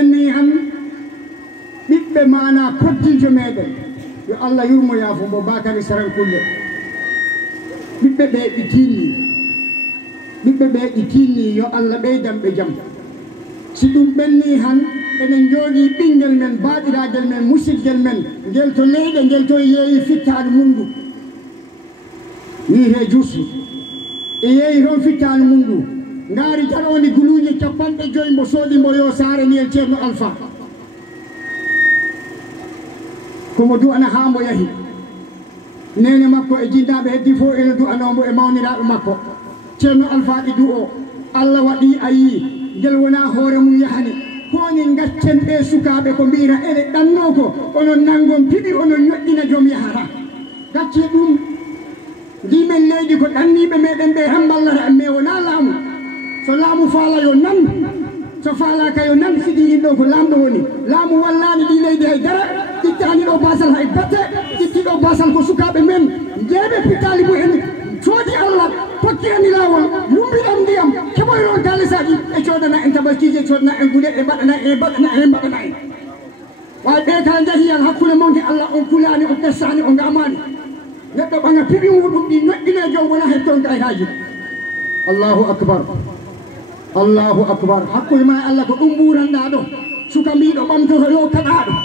ni han ɓiɓɓe mana koddijo meɗen yo Allah yurmo yaafo mo Bakary Sarankulle ɓiɓɓe ɓe ɗi tinni yo Allah ɓeydamɓe jaam si ɗum ɓenni han enen jooɗi ɓinguel men baɗiraguel men musidguel men ngel to leyɗe ngel to yeeyi fittaɗo mundu ni he jussu e yeeyi toon fittaɗo mundu ngari tan oni guluuje 50 mbo soodi mbo yo saare ni el ceerno Alpha komo du'ana ha mbo yahi nene makko e jinnaɓe heddi fof ene du'anombo e mawniraɓe makko ceerno Alpha ɗi du'o Allah waɗi a yii ngel wona hoore mum yahani koni gaccen ɓe sukaɓe ko mbira ene ɗanno ko onon nangon piɗi onon ñoɗɗina joom yahata gacce ɗum ndimen leydi ko ɗanniɓe meɗen ɓe han ballata en mais wona laamu so laamu faala yo nan so faalaka yo nan sidi yinɗo ko laamɗo woni laamu wallani ɗi leydi hay dara ittani ɗo basal hay batte ittiɗo basal ko sukaɓe men jeeɓe pittali mumen coodi Allah tokkirani lawol lumbiɗam ndiyam keɓoynon kalisaji e coodana en tabaskije coodana en guuɗe e mbaɗana en way ɓe ka jahiyal hakkude monke Allah on kulani o kessani o gamani neɗɗo ɓaga piɓi muɗum ɗi noɗɗine joom wona hetton kayitaji Allahu akbar hakkude ma Allah ko ɗum ɓuranɗa ɗo suka mbiɗo ɓamtoto yo kaɗa ɗum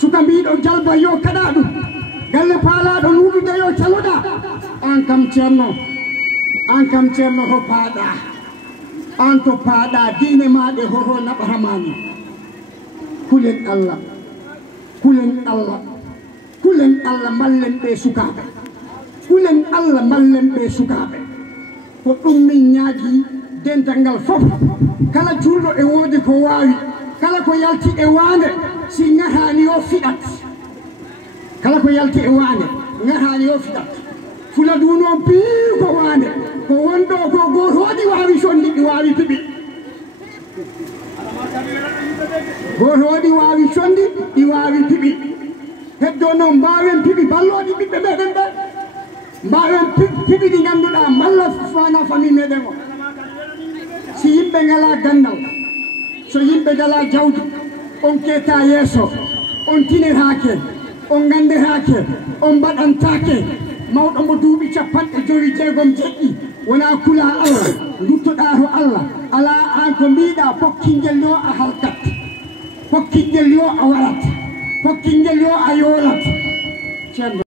suka mbiɗo jalba yo kaɗa ɗum galle paalaɗo nuɗude yo caloɗa an kam ceerno to paaɗa an to paaɗa diine maɗe hoto naɓatamani kulen Allah mallen ɓe sukaɓe kulen Allah mallen ɓe sukaɓe ko ɗum min ñaagi dental ngal fof kala julɗo e woodi ko waawi kala ko yalti e waande si ŋatani yo fiɗat kala ko yalti e waande ŋatani yo fiɗat fula du noon pii ko waande ko wonɗo ko gotoɗi waawi sondi ɗi waawi piɓi gotoɗi waawi sondi ɗi waawi piɓi heddo noon mbawen piɓi balloɗi ɓiɓɓe meɗen ɓe mbawen piɓi ɗi ganduɗa malla fana famille meɗen o si yimɓe ngala gandal so yimɓe ngala jawdi on keta yeeso on tinirake on gandirake on mbaɗantake mawɗo mo duuɓi 56 jeɗɗi wona kula Allah duttoɗa to Allah ala an ko mbiɗa pokkingel yo a halkat pokkingel yo a warat pokkingel yo a yolat ceerno